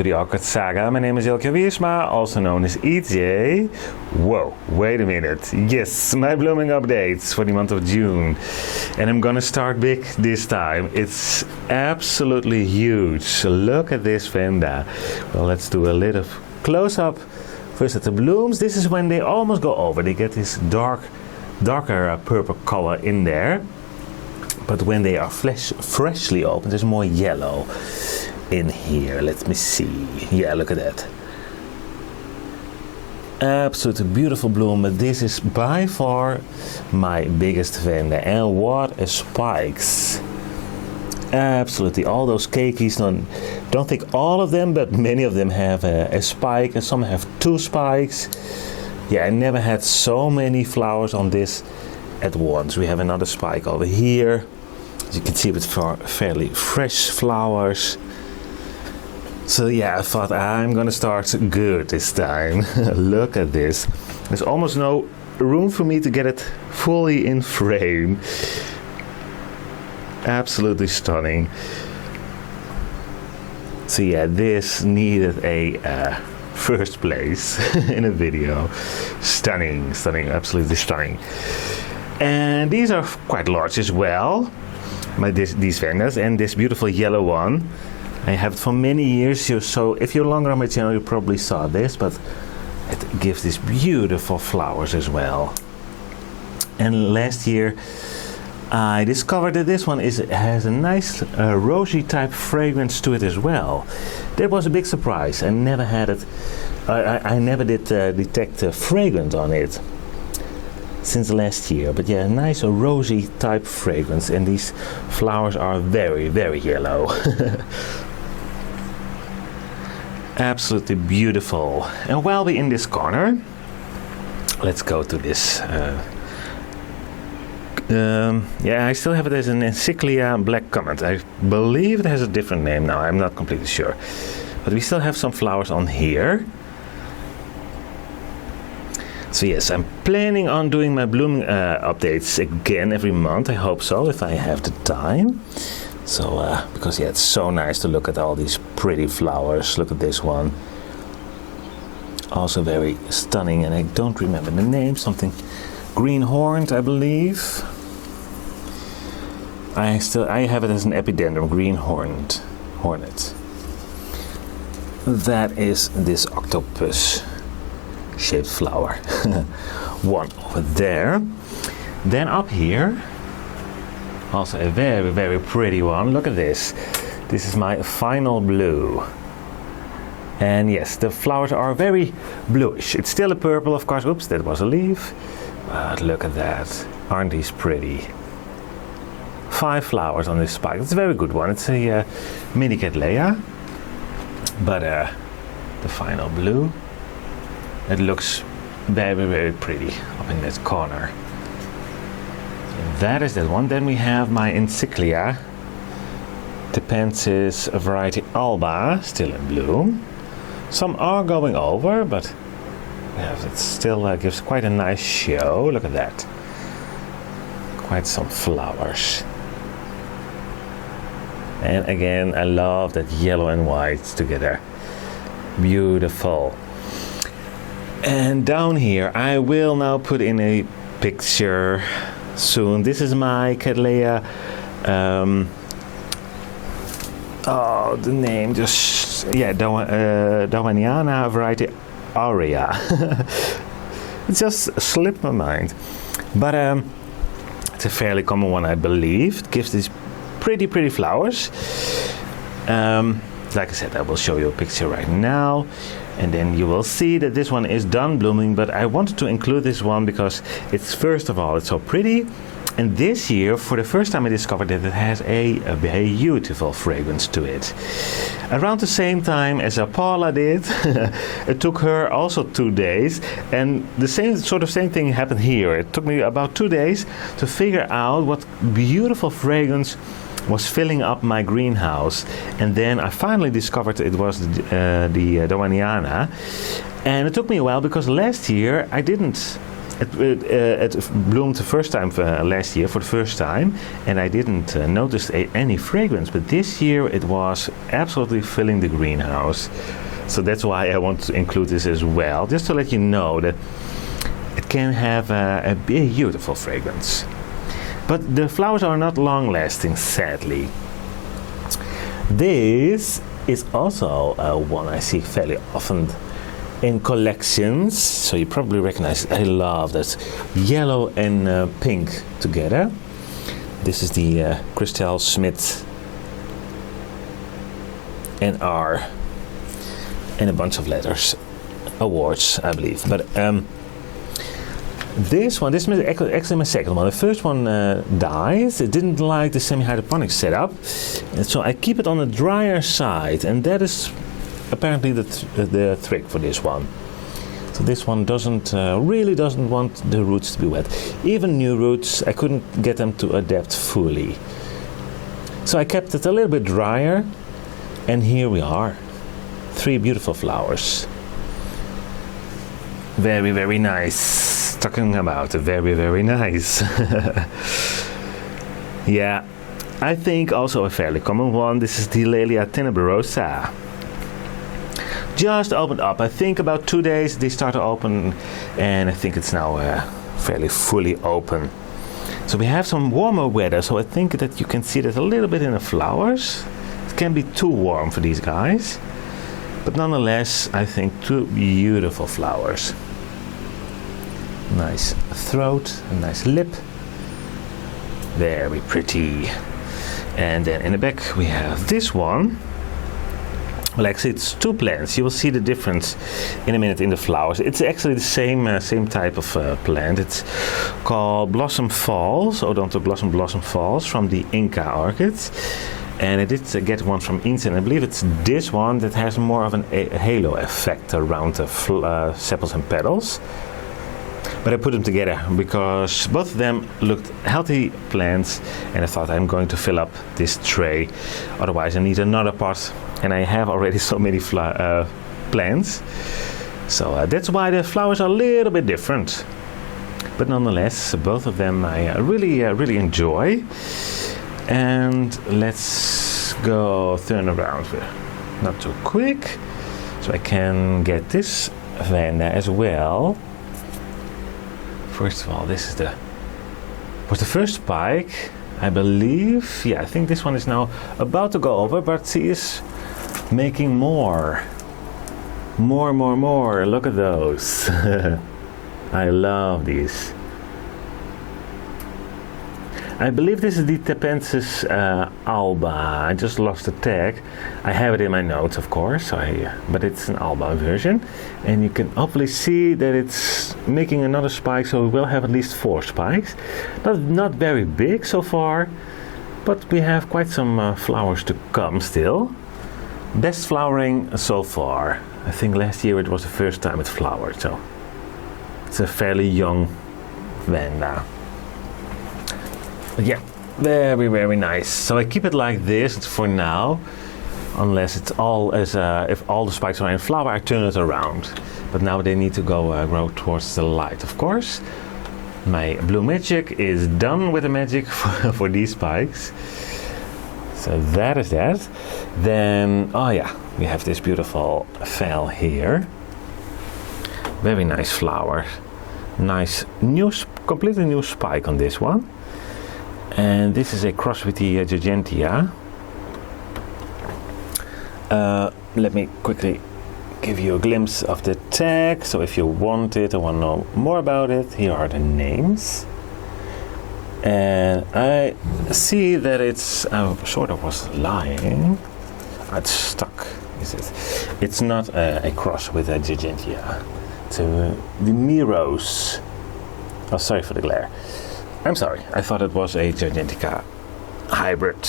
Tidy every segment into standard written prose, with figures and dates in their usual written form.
to the Orchid Saga. My name is Ilke Wiersma, also known as EJ. Whoa, wait a minute. Yes, my blooming updates for the month of June. And I'm gonna start big this time. It's absolutely huge. Look at this vanda. Well, let's do a little close-up. First at the blooms. This is when they almost go over. They get this darker purple color in there. But when they are freshly opened, there's more yellow in here. Let me see. Yeah, look at that. Absolutely beautiful bloom, but this is by far my biggest vanda. And what a spikes. Absolutely, all those cakeys, don't think all of them, but many of them have a spike, and some have two spikes. Yeah, I never had so many flowers on this at once. We have another spike over here. As you can see, with fairly fresh flowers. So yeah, I thought I'm gonna start good this time. Look at this. There's almost no room for me to get it fully in frame. Absolutely stunning. So yeah, this needed a first place in a video. Stunning, stunning, absolutely stunning. And these are quite large as well. These vandas, and this beautiful yellow one. I have it for many years, so if you're longer on my channel, you probably saw this, but it gives these beautiful flowers as well. And last year, I discovered that this one has a nice rosy type fragrance to it as well. That was a big surprise. I never had it. I never did detect a fragrance on it since last year. But yeah, a nice rosy type fragrance, and these flowers are very, very yellow. Absolutely beautiful. And while we're in this corner, let's go to this. Yeah, I still have it as an Encyclia Black Comet. I believe it has a different name now. I'm not completely sure. But we still have some flowers on here. So yes, I'm planning on doing my blooming updates again every month. I hope so, if I have the time. So, because yeah, it's so nice to look at all these pretty flowers. Look at this one. Also very stunning, and I don't remember the name. Something green-horned, I believe. I have it as an epidendrum, green-horned hornet. That is this octopus-shaped flower. One over there. Then up here, also a very, very pretty one. Look at this. This is my final blue. And yes, the flowers are very bluish. It's still a purple, of course. Oops, that was a leaf. But look at that. Aren't these pretty? 5 flowers on this spike. It's a very good one. It's a mini Cattleya. But the final blue, it looks very, very pretty up in that corner. And that is that one. Then we have my Encyclia Tepensis variety Alba, still in bloom. Some are going over, but yeah, it still gives quite a nice show. Look at that. Quite some flowers. And again, I love that yellow and white together. Beautiful. And down here, I will now put in a picture soon. This is my Cattleya. Oh, the name just, yeah, Dawaniana variety Aurea. It just slipped my mind. But it's a fairly common one, I believe. It gives these pretty, pretty flowers. Like I said, I will show you a picture right now, and then you will see that this one is done blooming. But I wanted to include this one because it's, first of all, it's so pretty. And this year, for the first time, I discovered that it has a beautiful fragrance to it. Around the same time as Paula did, it took her also 2 days, and the same thing happened here. It took me about 2 days to figure out what beautiful fragrance was filling up my greenhouse, and then I finally discovered it was the Dawaniana. And it took me a while because last year I didn't It bloomed the first time last year for the first time, and I didn't notice any fragrance. But this year it was absolutely filling the greenhouse. So that's why I want to include this as well, just to let you know that it can have a beautiful fragrance. But the flowers are not long-lasting, sadly. This is also one I see fairly often in collections, so you probably recognize it. I love that yellow and pink together. This is the Christel Smith NR, and a bunch of letters, awards, I believe. But this is actually my second one. The first one dies. It didn't like the semi-hydroponic setup, and so I keep it on the drier side, and that is apparently the trick for this one. So this one really doesn't want the roots to be wet. Even new roots, I couldn't get them to adapt fully. So I kept it a little bit drier, and here we are. 3 beautiful flowers. Very, very nice. Talking about very, very nice. Yeah, I think also a fairly common one. This is the Lelia tenebrosa. Just opened up. I think about 2 days they start to open, and I think it's now fairly fully open. So we have some warmer weather, so I think that you can see that a little bit in the flowers. It can be too warm for these guys, but nonetheless I think 2 beautiful flowers. Nice throat, a nice lip, very pretty. And then in the back we have this one. Well, actually it's 2 plants. You will see the difference in a minute in the flowers. It's actually the same type of plant. It's called Blossom Falls, Odontoglossum Blossom Falls, from the Inca orchids. And I did get one from Inca, and I believe it's this one that has more of a halo effect around the sepals and petals. But I put them together because both of them looked healthy plants, and I thought I'm going to fill up this tray. Otherwise I need another pot, and I have already so many plants. So that's why the flowers are a little bit different. But nonetheless, both of them I really enjoy. And let's go turn around, not too quick, so I can get this vanda as well. First of all, this is was the first spike, I believe. Yeah, I think this one is now about to go over, but she is making more. Look at those. I love these. I believe this is the Tapensis alba. I just lost the tag. I have it in my notes, of course, but it's an alba version. And you can hopefully see that it's making another spike, so we will have at least 4 spikes. Not very big so far, but we have quite some flowers to come still. Best flowering so far. I think last year it was the first time it flowered, so it's a fairly young vanda. Yeah, very, very nice. So I keep it like this for now, unless it's all if all the spikes are in flower, I turn it around. But now they need to go grow towards the light, of course. My blue magic is done with the magic for these spikes. So that is that. Then, oh yeah, we have this beautiful phal here. Very nice flower. Nice completely new spike on this one. And this is a cross with the Gigantea. Let me quickly give you a glimpse of the tag. So if you want it or want to know more about it, here are the names. And I see that it's sort of was lying. It's stuck, is it? It's not a cross with a Gigantea. It's the Miros. Oh, sorry for the glare. I'm sorry, I thought it was a Gigantea hybrid.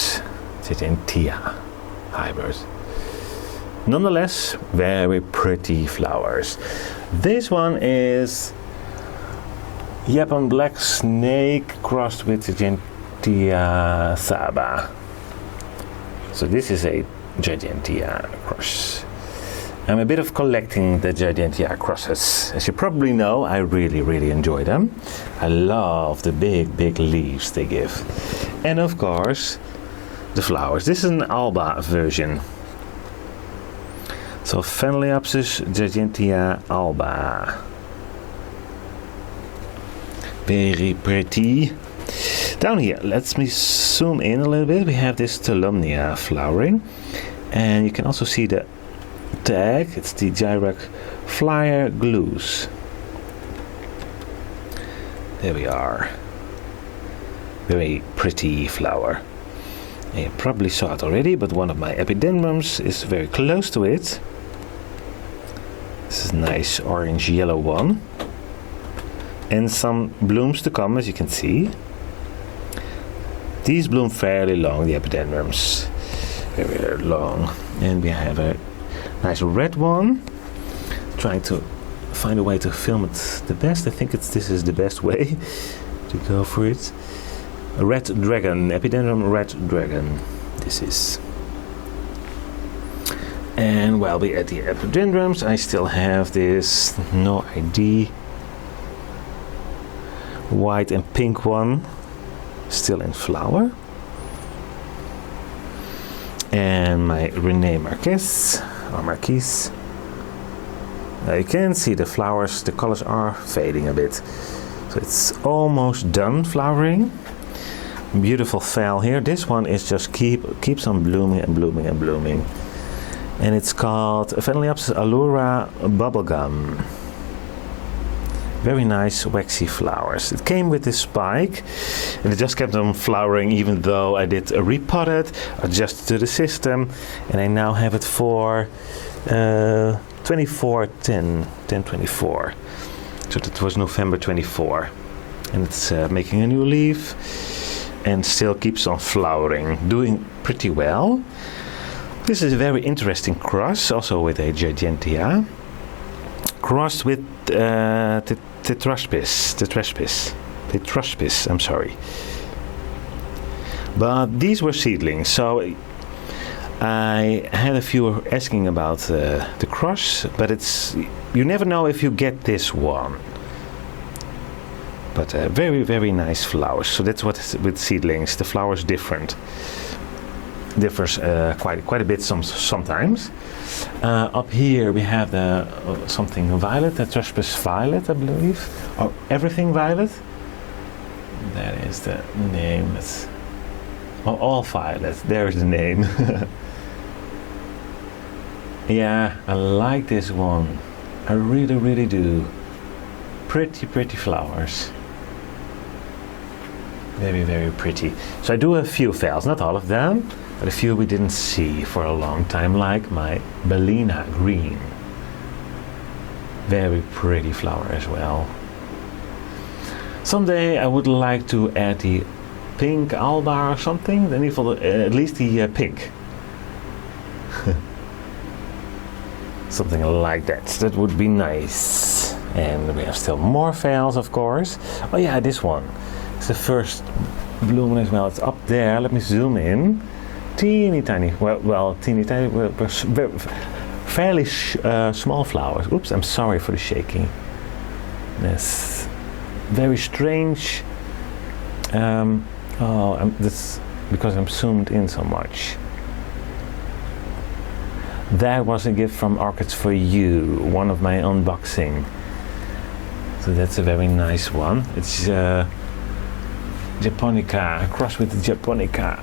Gigantea hybrid. Nonetheless, very pretty flowers. This one is Japan Black Snake crossed with Gigantea Saba. So this is a Gigantea cross. I'm a bit of collecting the Gigantea crosses. As you probably know, I really enjoy them. I love the big leaves they give. And of course, the flowers. This is an alba version. So Phalaenopsis Gigantea alba. Very pretty. Down here, let me zoom in a little bit. We have this Tolumnia flowering. And you can also see the tag. It's the Gyrac Flyer Glues. There we are. Very pretty flower. You probably saw it already, but one of my epidendrums is very close to it. This is a nice orange-yellow one. And some blooms to come, as you can see. These bloom fairly long, the epidendrums. Very long. And we have a nice red one. Trying to find a way to film it the best. I think this is the best way to go for it. A red dragon, epidendrum red dragon. This is. And while we're at the epidendrums, I still have this no ID white and pink one still in flower. And my René Marquez or Marquise. Now you can see the flowers, the colors are fading a bit. So it's almost done flowering. Beautiful phal here. This one is just keeps on blooming and blooming and blooming. And it's called Phalaenopsis allura bubblegum. Very nice waxy flowers. It came with this spike and it just kept on flowering even though I did repot it, adjusted to the system, and I now have it for 10/24. So that was November 24. And it's making a new leaf and still keeps on flowering, doing pretty well. This is a very interesting cross, also with a Gigantea, crossed with Tetraspis, I'm sorry. But these were seedlings, so I had a few asking about the cross, but you never know if you get this one. But very nice flowers. So that's what with seedlings, the flowers differs quite a bit sometimes. Up here we have the something violet, the Tetraspis violet, I believe, or everything violet. That is the name. All violet. There's the name. Yeah, I like this one. I really do. Pretty flowers. Very pretty. So I do a few phals, not all of them, but a few we didn't see for a long time, like my Bellina green. Very pretty flower as well. Someday I would like to add the pink alba or something, at least the pink. Something like that. That would be nice. And we have still more phals, of course. Oh yeah, this one. It's the first bloom as well. It's up there. Let me zoom in. Teeny tiny. Teeny tiny. Fairly small flowers. Oops, I'm sorry for the shaking. Yes. Very strange. That's because I'm zoomed in so much. That was a gift from Orchids for You, one of my unboxing. So that's a very nice one. It's Japonica, crossed with the Japonica.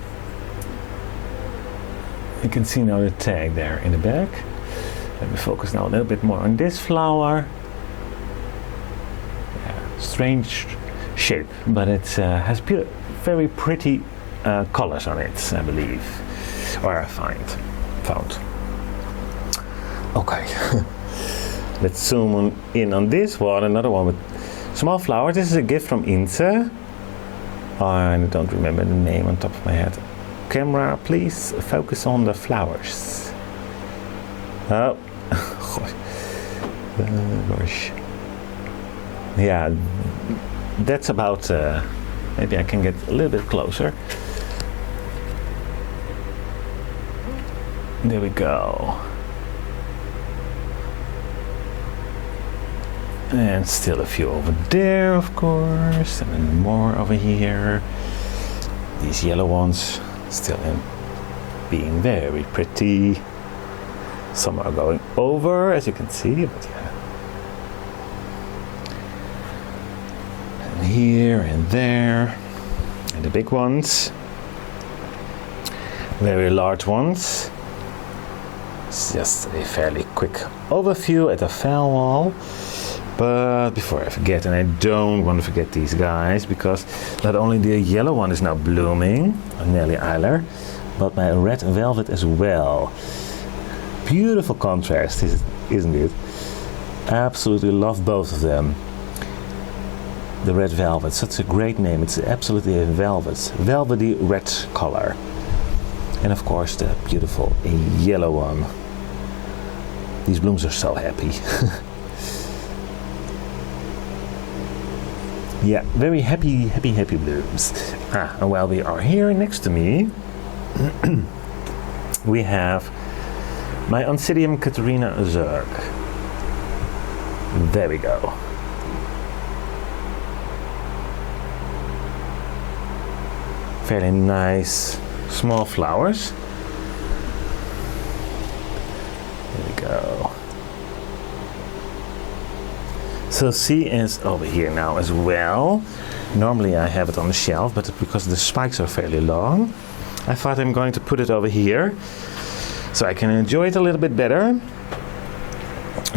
You can see now the tag there in the back. Let me focus now a little bit more on this flower. Yeah, strange shape, but it has very pretty colors on it, I believe, or I found. Okay, let's zoom in on this one, another one with small flowers. This is a gift from Inse. I don't remember the name on top of my head. Camera, please focus on the flowers. Oh, gosh. Yeah, that's about, maybe I can get a little bit closer. There we go. And still a few over there, of course, and then more over here. These yellow ones still being very pretty. Some are going over, as you can see, but yeah. And here and there, and the big ones, very large ones. It's just a fairly quick overview at the fell wall. But before I forget, and I don't want to forget these guys, because not only the yellow one is now blooming, Nelly Eiler, but my red velvet as well. Beautiful contrast, isn't it? Absolutely love both of them. The red velvet, such a great name. It's absolutely a velvety red color. And of course the beautiful yellow one. These blooms are so happy. Yeah, very happy blooms. And while we are here next to me, we have my Oncidium Katerina Zerg. There we go. Fairly nice small flowers. There we go. So C is over here now as well. Normally I have it on the shelf, but because the spikes are fairly long, I thought I'm going to put it over here so I can enjoy it a little bit better.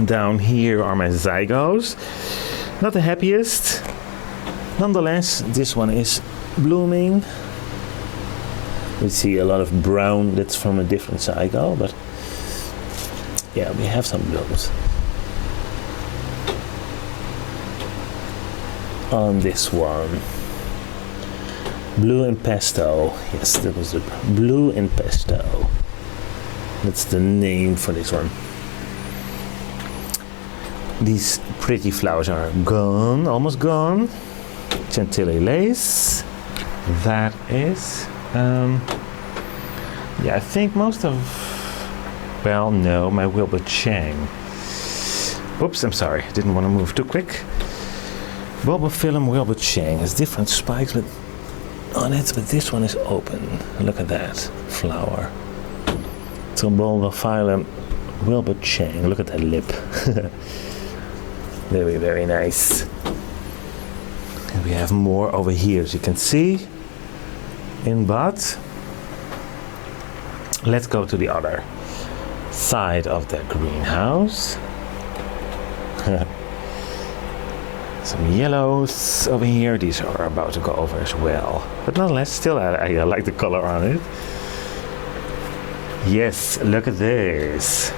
Down here are my zygos. Not the happiest. Nonetheless, this one is blooming. We see a lot of brown, that's from a different zygo, but yeah, we have some blooms. On this one, blue and pesto. Yes, that was the blue and pesto. That's the name for this one. These pretty flowers are gone, almost gone. Chantilly lace. That is, yeah, I think most of, well, no, my Wilbur Chang. Oops, I'm sorry, didn't want to move too quick. Bulbophyllum Wilbur Chang has different spikes on it, but this one is open. Look at that flower. So Bulbophyllum Wilbur Chang. Look at that lip. Very, very nice. And we have more over here, as you can see in bud. Let's go to the other side of the greenhouse. Some yellows over here. These are about to go over as well. But nonetheless, still I like the color on it. Yes, look at this.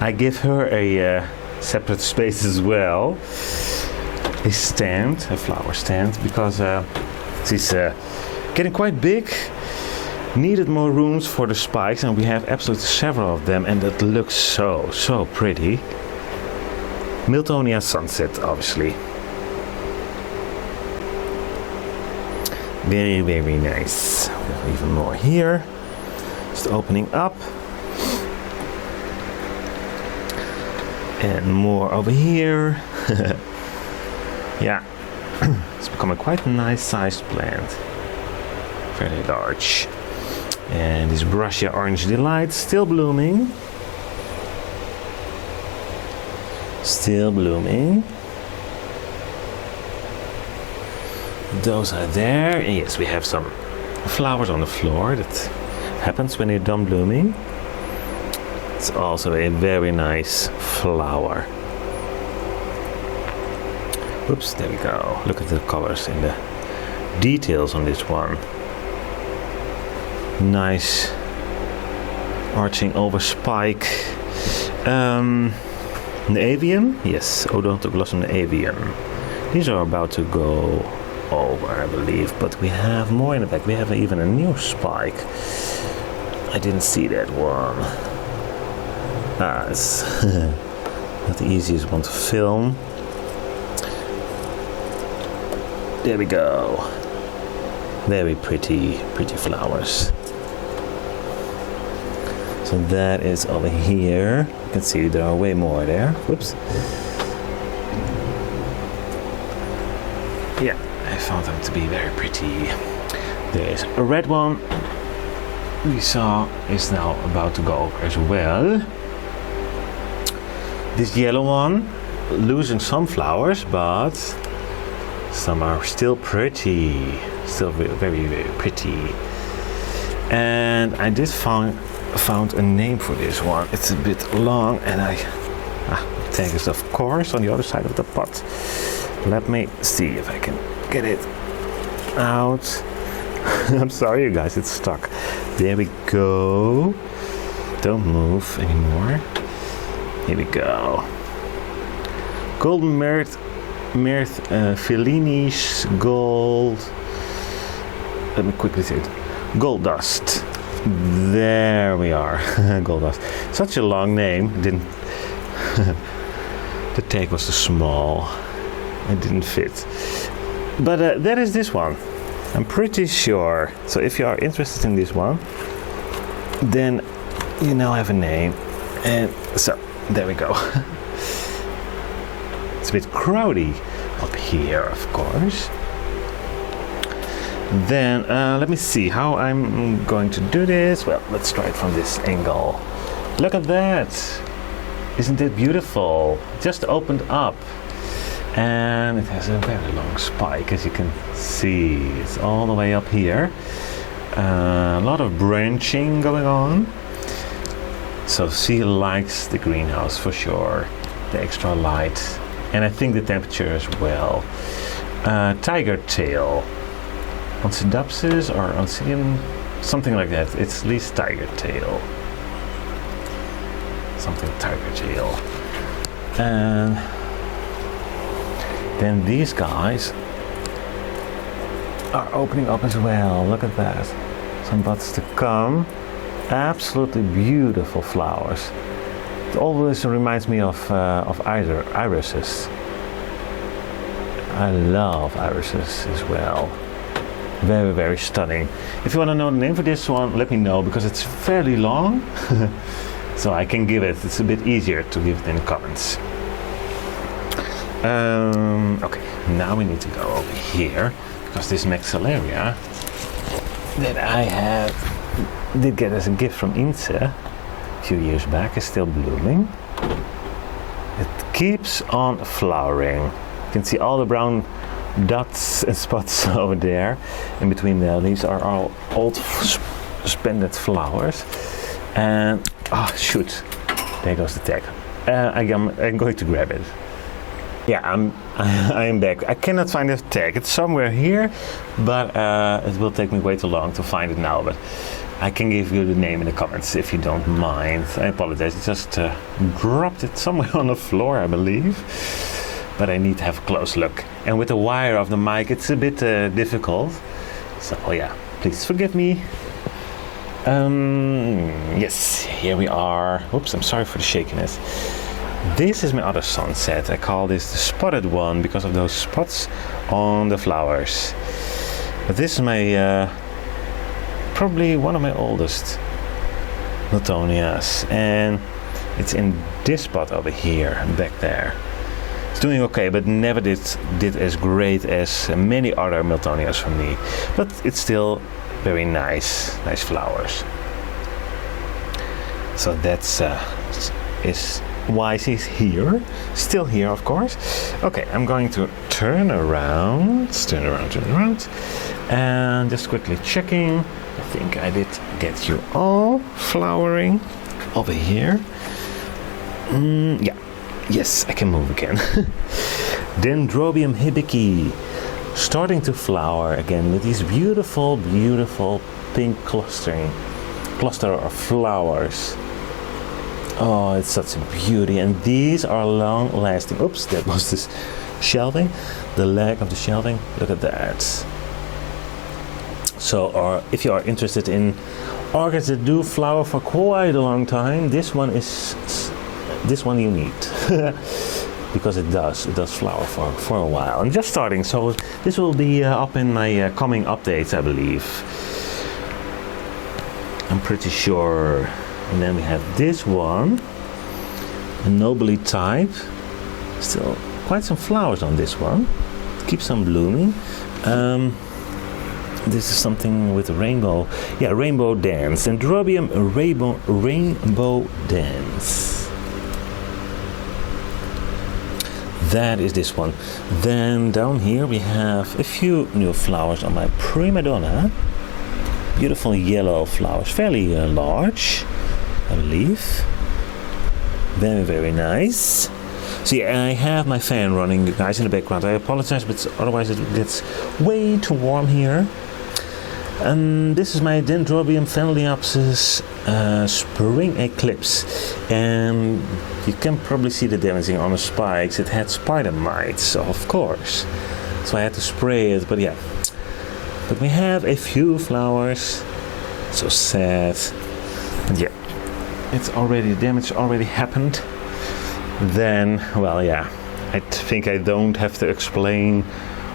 I give her a separate space as well. A stand, a flower stand, because she's getting quite big. Needed more rooms for the spikes, and we have absolutely several of them, and it looks so pretty. Miltonia Sunset, obviously. Very, very nice. We have even more here. Just opening up. And more over here. Yeah. It's become a quite nice sized plant. Fairly large. And this Brussia Orange Delight still blooming. Still blooming. Those are there. And yes, we have some flowers on the floor. That happens when they're done blooming. It's also a very nice flower. Oops, there we go. Look at the colors and the details on this one. Nice arching over spike. Avium, yes, Odontoglossum avium. These are about to go over, I believe, but we have more in the back. We have even a new spike. I didn't see that one. It's not the easiest one to film. There we go. Very pretty flowers. So that is over here. You can see there are way more there. Whoops. Yeah, I found them to be very pretty. There's a red one we saw is now about to go as well. This yellow one losing some flowers, but some are still pretty, still very, very pretty. And I did found a name for this one. It's a bit long, and the tag is of course on the other side of the pot. Let me see if I can get it out. I'm sorry you guys, it's stuck. There we go. Don't move anymore. Here we go. Golden Mirth, Fellini's Gold. Let me quickly see it. Gold Dust. There we are. Gold Dust. Such a long name. Didn't. The tag was too small. It didn't fit. But that is this one. I'm pretty sure. So if you are interested in this one, then you now have a name. And so there we go. It's a bit crowdy up here, of course. Then let me see how I'm going to do this. Well, let's try it from this angle. Look at that. Isn't it beautiful? Just opened up. And it has a very long spike, as you can see. It's all the way up here. A lot of branching going on. So she likes the greenhouse for sure. The extra light. And I think the temperature as well. Tiger tail. Oncidopsis or Oncidium, something like that. It's at least tiger tail. Something tiger tail. And then these guys are opening up as well. Look at that. Some buds to come. Absolutely beautiful flowers. It always reminds me of irises. I love irises as well. Very, very stunning. If you want to know the name for this one, let me know, because it's fairly long. So I can give it. It's a bit easier to give it in the comments. Okay, now we need to go over here, because this Maxillaria that I did get as a gift from Ince a few years back is still blooming. It keeps on flowering. You can see all the brown dots and spots over there. In between the leaves are all old suspended flowers. And oh shoot, there goes the tag. I'm going to grab it. Yeah, I am back. I cannot find the tag. It's somewhere here, but it will take me way too long to find it now. But I can give you the name in the comments if you don't mind. I apologize. I just dropped it somewhere on the floor, I believe. But I need to have a close look. And with the wire of the mic, it's a bit difficult. So yeah, please forgive me. Yes, here we are. Oops, I'm sorry for the shakiness. This is my other sunset. I call this the spotted one because of those spots on the flowers. But this is my probably one of my oldest Miltonias, and it's in this spot over here, back there. It's doing okay, but never did as great as many other Miltonias from me. But it's still very nice flowers. So that's is why she's here, still here, of course. Okay, I'm going to turn around, and just quickly checking. I think I did get you all flowering over here. Yeah, yes, I can move again. Dendrobium hibiki, starting to flower again with these beautiful, beautiful pink cluster of flowers. Oh, it's such a beauty, and these are long lasting. Oops, that was this shelving, the leg of the shelving. Look at that. So if you are interested in orchids that do flower for quite a long time, this one you need. Because it does flower for a while. I'm just starting, so this will be up in my coming updates, I believe. I'm pretty sure. And then we have this one, a nobly type. Still quite some flowers on this one. keeps on blooming. This is something with rainbow. Yeah, rainbow dance. Dendrobium rainbow dance. That is this one. Then down here we have a few new flowers on my prima donna. Beautiful yellow flowers, fairly large, I believe. Very, very nice. See, I have my fan running, guys, in the background. I apologize, but otherwise it gets way too warm here. This is my Dendrobium phalaenopsis spring eclipse, and you can probably see the damaging on the spikes. It had spider mites, of course, so I had to spray it. But yeah, but we have a few flowers. So sad. Yeah, it's already, the damage already happened. Then, well, yeah, I think I don't have to explain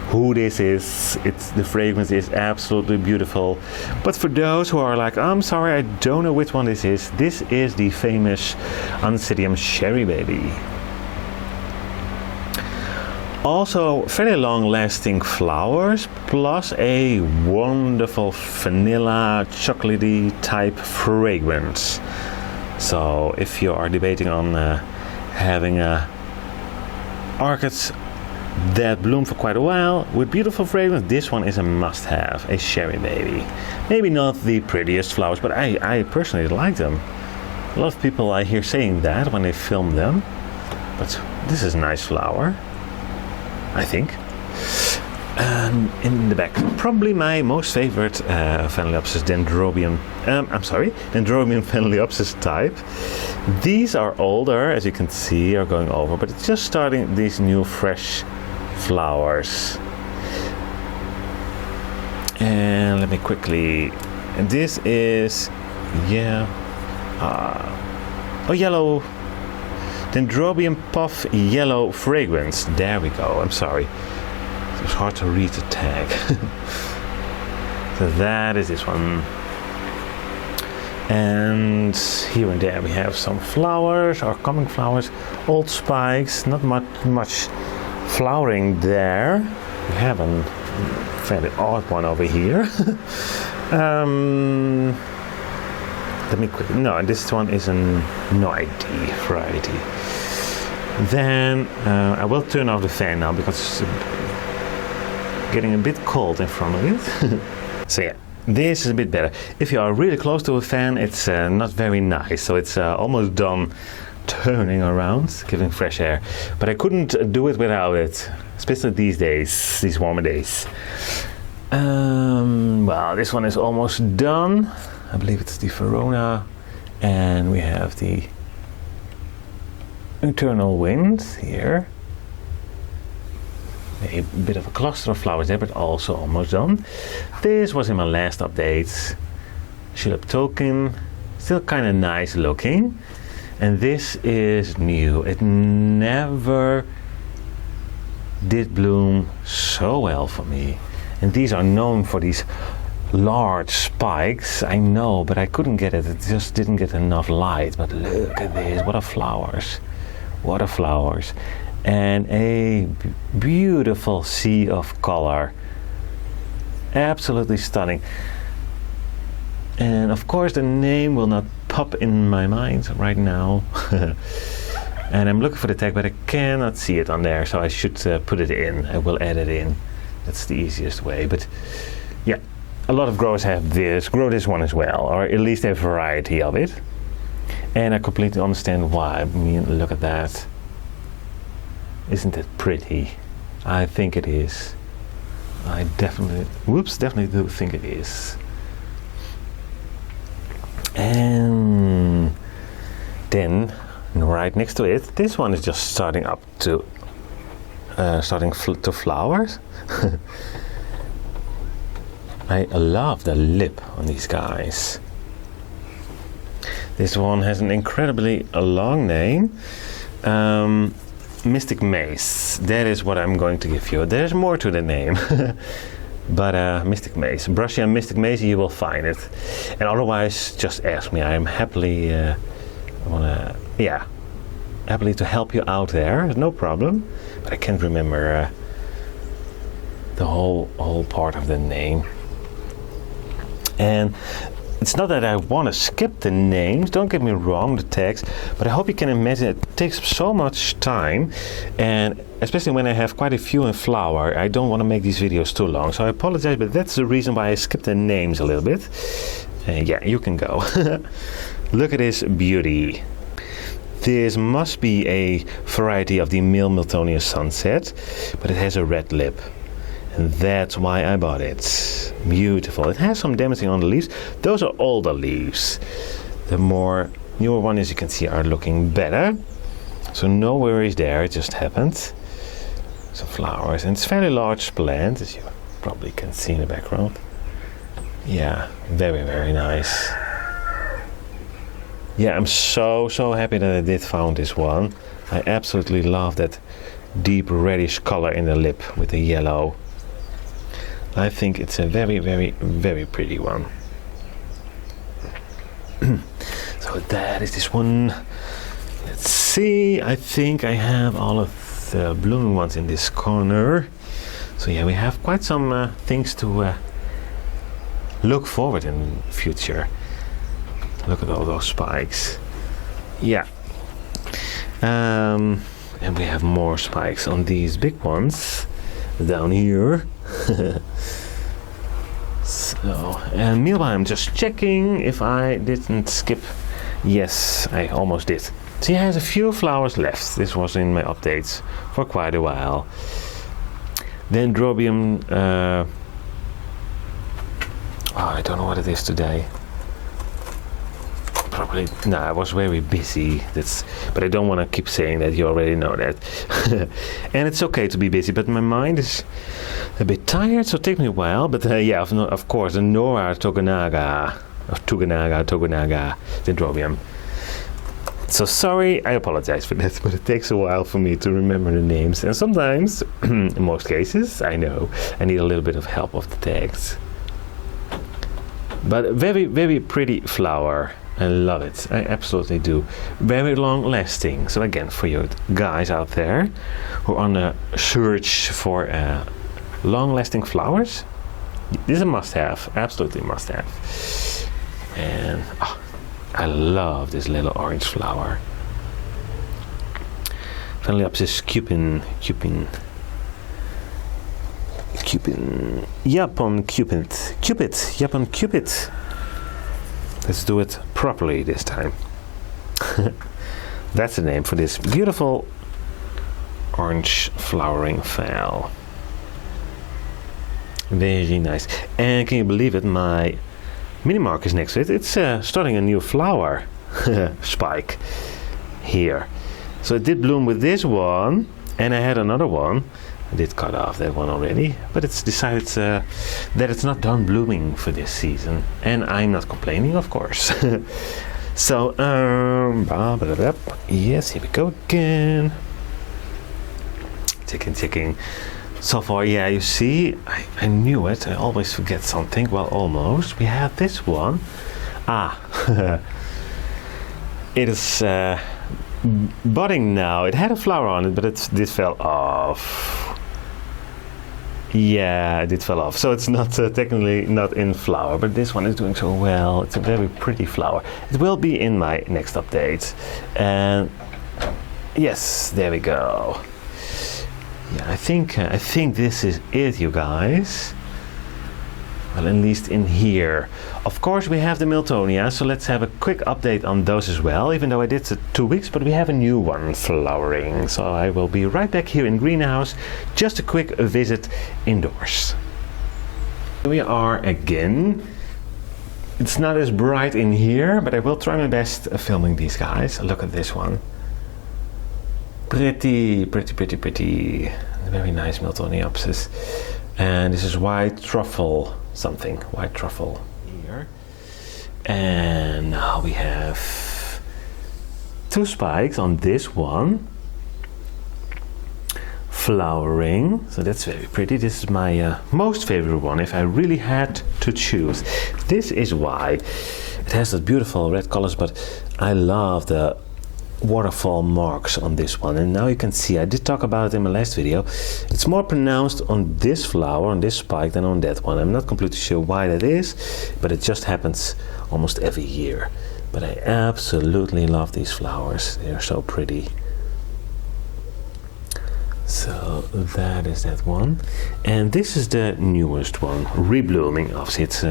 who this is. The fragrance is absolutely beautiful. But for those who are like, I'm sorry, I don't know which one this is the famous Oncidium Cherry Baby. Also, very long-lasting flowers, plus a wonderful vanilla, chocolatey type fragrance. So, if you are debating on having orchids that bloom for quite a while with beautiful fragrance, this one is a must-have, a Cherry Baby. Maybe not the prettiest flowers, but I personally like them. A lot of people I hear saying that when they film them, but this is a nice flower, I think. In the back, probably my most favorite Phalaenopsis Dendrobium Phalaenopsis type. These are older, as you can see, are going over, but it's just starting these new fresh flowers. And let me quickly, and this is, yeah, yellow Dendrobium Puff Yellow Fragrance. There we go. I'm sorry, it was hard to read the tag. So that is this one. And here and there we have some flowers, or coming flowers, old spikes, not much flowering there. We have a fairly odd one over here. Let me quickly, no, this one is a Noidi variety. Then I will turn off the fan now because it's getting a bit cold in front of it. So yeah, this is a bit better. If you are really close to a fan, it's not very nice. So it's almost done turning around, giving fresh air. But I couldn't do it without it, especially these days, these warmer days. Well, this one is almost done. I believe it's the Verona, and we have the Eternal Wind here. A bit of a cluster of flowers there, but also almost done. This was in my last update. Tulip Token, still kind of nice looking. And this is new. It never did bloom so well for me. And these are known for these large spikes, I know, but I couldn't get it. It just didn't get enough light. But look at this, what a flowers. What a flowers. And a beautiful sea of color. Absolutely stunning. And of course the name will not pop in my mind right now. And I'm looking for the tag, but I cannot see it on there, so I should put it in. I will add it in. That's the easiest way. But yeah, a lot of growers have this, grow this one as well, or at least a variety of it. And I completely understand why. I mean, look at that. Isn't it pretty? I think it is. I definitely do think it is. And then right next to it, this one is just starting up to to flowers. I love the lip on these guys. This one has an incredibly long name. Mystic Maze. That is what I'm going to give you. There's more to the name. But Mystic Maze. Brushia Mystic Maze, you will find it. And otherwise, just ask me. I am happily happily to help you out there. No problem. But I can't remember the whole part of the name. And it's not that I want to skip the names, don't get me wrong, the tags, but I hope you can imagine it takes so much time, and especially when I have quite a few in flower, I don't want to make these videos too long, so I apologize, but that's the reason why I skipped the names a little bit. Yeah, you can go. Look at this beauty. This must be a variety of the male Miltonia Sunset, but it has a red lip. And that's why I bought it. Beautiful. It has some damaging on the leaves. Those are older leaves. The more newer ones, as you can see, are looking better. So no worries there, it just happened. Some flowers, and it's a fairly large plant, as you probably can see in the background. Yeah, very, very nice. Yeah, I'm so happy that I did found this one. I absolutely love that deep reddish color in the lip with the yellow. I think it's a very, very, very pretty one. So that is this one. Let's see, I think I have all of the blooming ones in this corner. So yeah, we have quite some things to look forward in the future. Look at all those spikes. Yeah. And we have more spikes on these big ones down here. So, and meanwhile I'm just checking if I didn't skip. Yes, I almost did. She has a few flowers left. This was in my updates for quite a while. Dendrobium, I don't know what it is today. Probably, no, I was very busy. But I don't want to keep saying that, you already know that. And it's okay to be busy, but my mind is a bit tired, so it takes me a while. But yeah, of course, the Nora Toganaga Dendrobium. So sorry, I apologize for that, but it takes a while for me to remember the names. And sometimes, in most cases, I know, I need a little bit of help of the tags. But very, very pretty flower. I love it. I absolutely do. Very long lasting. So again, for you guys out there who are on a search for long lasting flowers, this is a must have. Absolutely must have. And oh, I love this little orange flower. Phalaenopsis Japan Cupid. Let's do it properly this time. That's the name for this beautiful orange flowering phal. Very nice. And can you believe it? My mini mark is next to it. It's starting a new flower spike here. So it did bloom with this one, and I had another one. I did cut off that one already, but it's decided that it's not done blooming for this season, and I'm not complaining, of course. So, yes, here we go again. Checking. So far, yeah, you see, I knew it. I always forget something. Well, almost. We have this one. It is budding now. It had a flower on it, but this fell off. Yeah, it did fell off. So it's not technically not in flower, but this one is doing so well. It's a very pretty flower. It will be in my next update. And yes, there we go. Yeah, I think this is it, you guys. Well, at least in here. Of course, we have the Miltonia, so let's have a quick update on those as well, even though I did 2 weeks, but we have a new one flowering. So I will be right back here in greenhouse. Just a quick visit indoors. Here we are again. It's not as bright in here, but I will try my best filming these guys. Look at this one. Pretty. Very nice Miltoniopsis. And this is white truffle white truffle here. And now we have 2 spikes on this one. Flowering, so that's very pretty. This is my most favorite one if I really had to choose. This is why it has those beautiful red colors, but I love the waterfall marks on this one, and now you can see I did talk about it in my last video. It's more pronounced on this flower, on this spike, than on that one. I'm not completely sure why that is, but it just happens almost every year. But I absolutely love these flowers. They're so pretty. So that is that one, and this is the newest one, reblooming. Obviously it's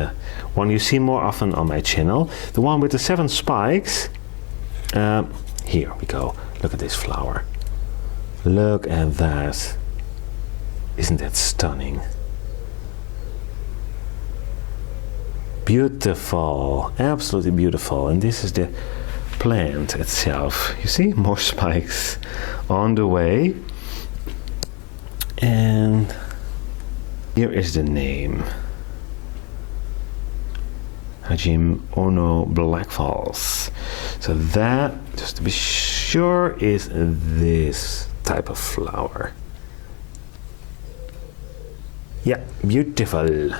one you see more often on my channel, the one with the 7 spikes. Here we go. Look at this flower. Look at that. Isn't that stunning? Beautiful, absolutely beautiful. And this is the plant itself. You see, more spikes on the way. And here is the name. Hajim Ono Black Falls. So that, just to be sure, is this type of flower. Yeah, beautiful.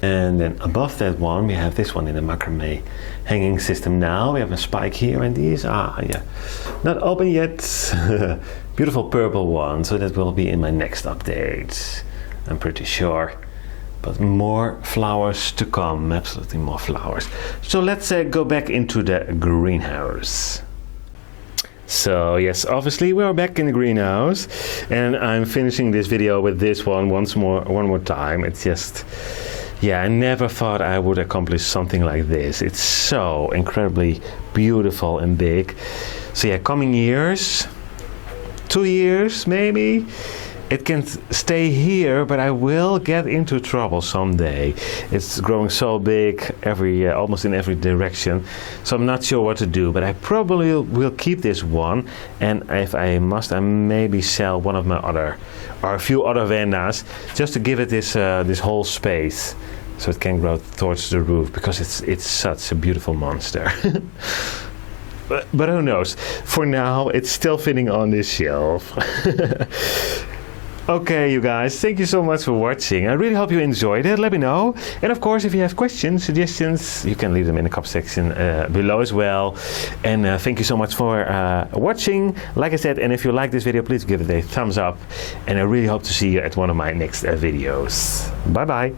And then above that one, we have this one in the macrame hanging system now. We have a spike here, and these are, not open yet. Beautiful purple one, so that will be in my next update, I'm pretty sure. But more flowers to come, absolutely more flowers. So let's go back into the greenhouse. So yes, obviously we are back in the greenhouse, and I'm finishing this video with this one one more time. It's just, yeah, I never thought I would accomplish something like this. It's so incredibly beautiful and big. So yeah, coming years, 2 years maybe, it can stay here, but I will get into trouble someday. It's growing so big almost in every direction, so I'm not sure what to do, but I probably will keep this one, and if I must, I maybe sell one of my other, or a few other vandas, just to give it this this whole space, so it can grow towards the roof, because it's such a beautiful monster. But who knows? For now, it's still fitting on this shelf. Okay, you guys, thank you so much for watching. I really hope you enjoyed it. Let me know. And of course, if you have questions, suggestions, you can leave them in the comment section below as well. And thank you so much for watching. Like I said, and if you like this video, please give it a thumbs up. And I really hope to see you at one of my next videos. Bye-bye.